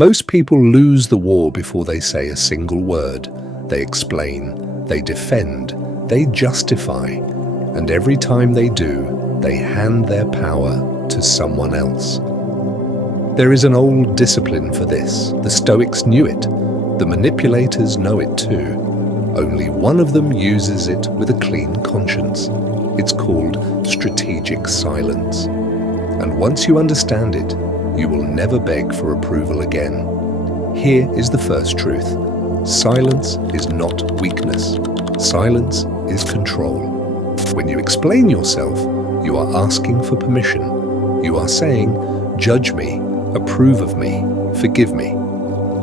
Most people lose the war before they say a single word. They explain, they defend, they justify, and every time they do, they hand their power to someone else. There is an old discipline for this. The Stoics knew it. The manipulators know it too. Only one of them uses it with a clean conscience. It's called strategic silence. And once you understand it, you will never beg for approval again. Here is the first truth. Silence is not weakness. Silence is control. When you explain yourself, you are asking for permission. You are saying, judge me, approve of me, forgive me.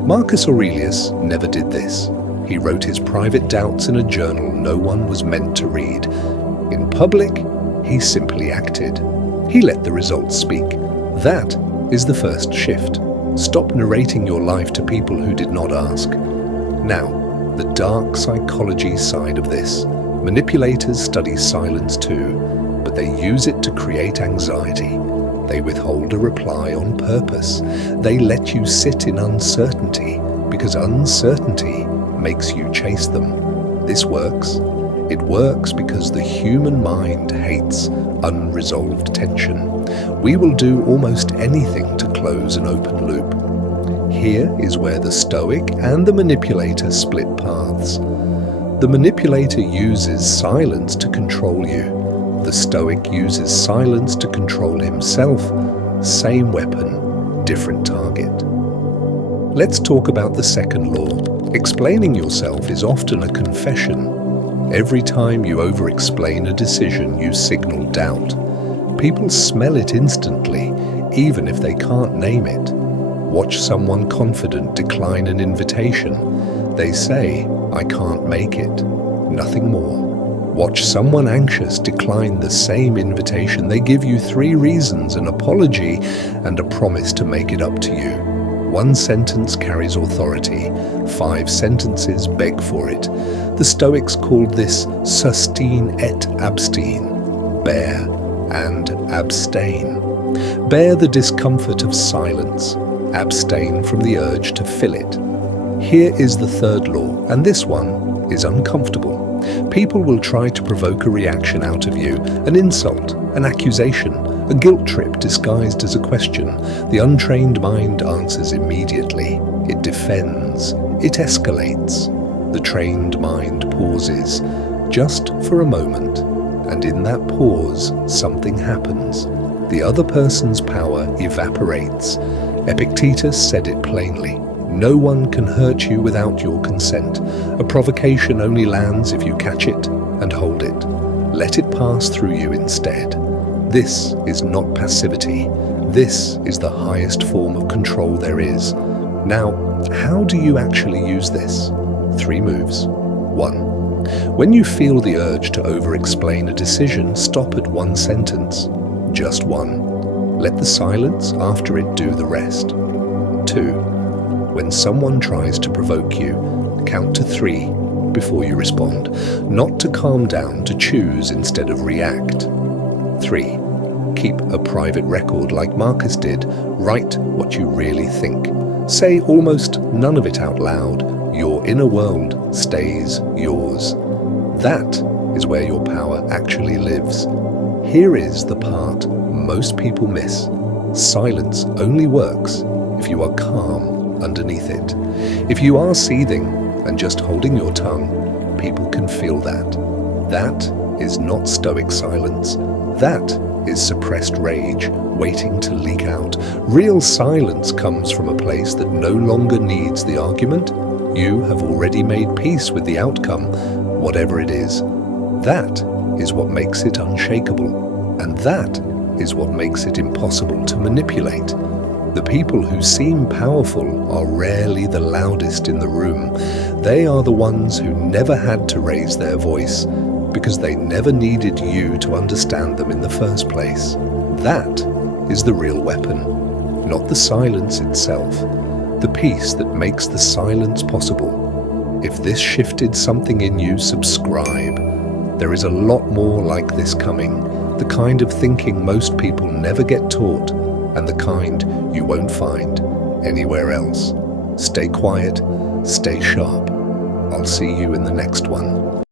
Marcus Aurelius never did this. He wrote his private doubts in a journal no one was meant to read. In public, he simply acted. He let the results speak. That is the first shift. Stop narrating your life to people who did not ask. Now, the dark psychology side of this. Manipulators study silence too, but they use it to create anxiety. They withhold a reply on purpose. They let you sit in uncertainty because uncertainty makes you chase them. This works. It works because the human mind hates unresolved tension. We will do almost anything to close an open loop. Here is where the Stoic and the manipulator split paths. The manipulator uses silence to control you. The Stoic uses silence to control himself. Same weapon, different target. Let's talk about the second law. Explaining yourself is often a confession. Every time you over-explain a decision, you signal doubt. People smell it instantly, even if they can't name it. Watch someone confident decline an invitation. They say, I can't make it. Nothing more. Watch someone anxious decline the same invitation. They give you 3 reasons, an apology, and a promise to make it up to you. 1 sentence carries authority. 5 sentences beg for it. The Stoics called this sustain et abstain, bear and abstain. Bear the discomfort of silence, abstain from the urge to fill it. Here is the third law, and this one is uncomfortable. People will try to provoke a reaction out of you, an insult, an accusation, a guilt trip disguised as a question. The untrained mind answers immediately. It defends. It escalates. The trained mind pauses, just for a moment, and in that pause, something happens. The other person's power evaporates. Epictetus said it plainly. No one can hurt you without your consent. A provocation only lands if you catch it and hold it. Let it pass through you instead. This is not passivity. This is the highest form of control there is. Now, how do you actually use this? 3 moves. 1. When you feel the urge to over-explain a decision, stop at 1 sentence. Just 1. Let the silence after it do the rest. 2. When someone tries to provoke you, count to 3 before you respond. Not to calm down, to choose instead of react. 3. Keep a private record like Marcus did. Write what you really think. Say almost none of it out loud. Your inner world stays yours. That is where your power actually lives. Here is the part most people miss. Silence only works if you are calm underneath it. If you are seething and just holding your tongue, people can feel that. That is not stoic silence. That is suppressed rage waiting to leak out. Real silence comes from a place that no longer needs the argument. You have already made peace with the outcome, whatever it is. That is what makes it unshakable, and that is what makes it impossible to manipulate. The people who seem powerful are rarely the loudest in the room. They are the ones who never had to raise their voice because they never needed you to understand them in the first place. That is the real weapon, not the silence itself. The peace that makes the silence possible. If this shifted something in you, subscribe. There is a lot more like this coming, the kind of thinking most people never get taught, and the kind you won't find anywhere else. Stay quiet, stay sharp. I'll see you in the next one.